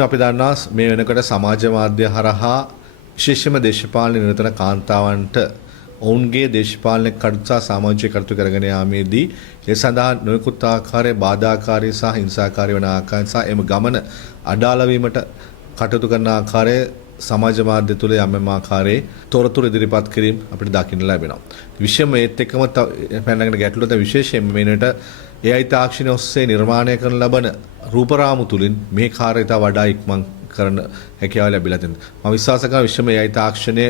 අපි දන්නා මේ වෙනකොට සමාජ මාධ්‍ය හරහා විශේෂයෙන්ම දේශපාලන නිරතන කාන්තාවන්ට ඔවුන්ගේ දේශපාලන කටයුතු සහ සමාජීය කටයුතු කරගෙන යාමේදී ඒ සඳහා නොයෙකුත් ආකාරයේ බාධාකාරී සහ හිංසාකාරී වන ආකාරය සහ එම ගමන අඩාල වීමට කටයුතු කරන ආකාරය සමාජ මාධ්‍ය තුල යම් ආකාරයේ තොරතුරු ඉදිරිපත් කිරීම අපිට දකින්න ලැබෙනවා. විශේෂයෙන්ම ඒත් එක්කම පැනනගෙන ගැටලුව තමයි විශේෂයෙන්ම මේනට AI තාක්ෂණය ඔස්සේ නිර්මාණය කරන ලබන රූපරාමු තුලින් මේ කාර්යයට වඩා ඉක්මන් කරන හැකියාව ලැබිලා තියෙනවා. මම විශ්වාස කරනවා විශ්වම AI තාක්ෂණය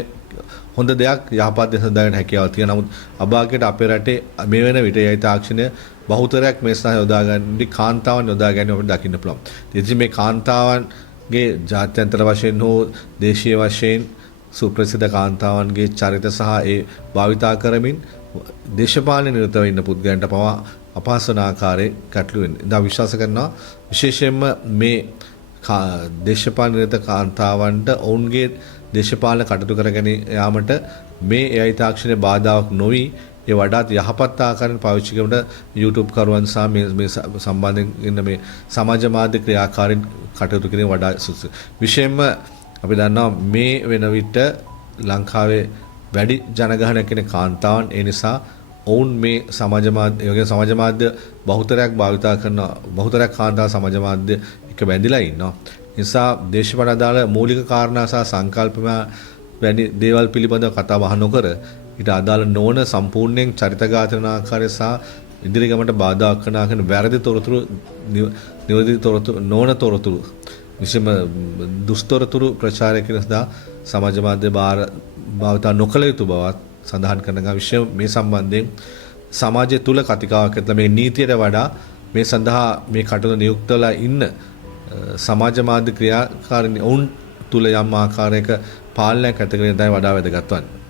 හොඳ දෙයක් යහපත් දෙයක් සඳහන් හැකියාවක් තියෙනවා. නමුත් අභාග්‍යයට අපේ රටේ මේ වෙන විට AI තාක්ෂණය බහුතරයක් මේ සඳහා යොදාගන්නේ කාන්තාවන් යොදාගන්නේ අපිට දකින්න පුළුවන්. ඉතින් මේ කාන්තාවන්ගේ ජාත්‍යන්තර වශයෙන් හෝ දේශීය වශයෙන් සුප්‍රසිද්ධ කාන්තාවන්ගේ චරිත සහ ඒ භාවිතා කරමින් දේශපාලන නිරතව ඉන්න පුද්ගලයන්ට පවා අපහසුන ආකාරයේ ගැටලු වෙන්නේ. ඉතින් විශ්වාස කරනවා විශේෂයෙන්ම මේ දේශපාලන නිරත කාන්තාවන්ට ඔවුන්ගේ දේශපාලන කටයුතු කරගෙන යාමට මේ AI තාක්ෂණයේ බාධාවක් නොවි ඒ වඩාත් යහපත් ආකාරයෙන් පාවිච්චි කරනට YouTube කරුවන් සහ මේ සම්බන්ධයෙන් ඉන්න මේ සමාජ මාධ්‍ය ක්‍රියාකාරීන් කටයුතු කිරීම වඩා සුදුසුයි. විශේෂයෙන්ම අපි දන්නවා මේ වෙන විට ලංකාවේ වැඩි ජනගහනයක් ඉන්න කාන්තාවන් ඒ නිසා ඔවුන් මේ සමාජ මාධ්‍ය බහුතරයක් භාවිතා කරන බහුතරයක් කාන්තා සමාජ මාධ්‍ය එක බැඳිලා ඉන්නවා. නිසා දේශපාලන අදාළ මූලික කාරණා සහ සංකල්පම වැනි දේවල් පිළිබඳව කතා බහ නොකර ඊට අදාළ නොවන සම්පූර්ණයෙන් චරිත ඝාතන ආකාරය සහ ඉදිරි ගමනට බාධාක් කරන ආකාරයෙන් වැරදි තොරතුරු නිවැරදි තොරතුරු නොවන තොරතුරු විශේෂම දුස්තොරතුරු ප්‍රචාරය කරන සදා සමාජ මාධ්‍ය භාවිතා නොකළ යුතු බවත් සඳහන් කරන විශේෂ මේ සම්බන්ධයෙන් සමාජය තුල කතිකාවක් ඇතුළත මේ නීතියට වඩා මේ සඳහා මේ කටයුතු නියුක්ත වෙලා ඉන්න සමාජ මාධ්‍ය ක්‍රියාකාරීන් ඔවුන් තුල යම් ආකාරයක පාලනයක් ඇති කරගෙන තමයි වඩා වැදගත් වන්නේ.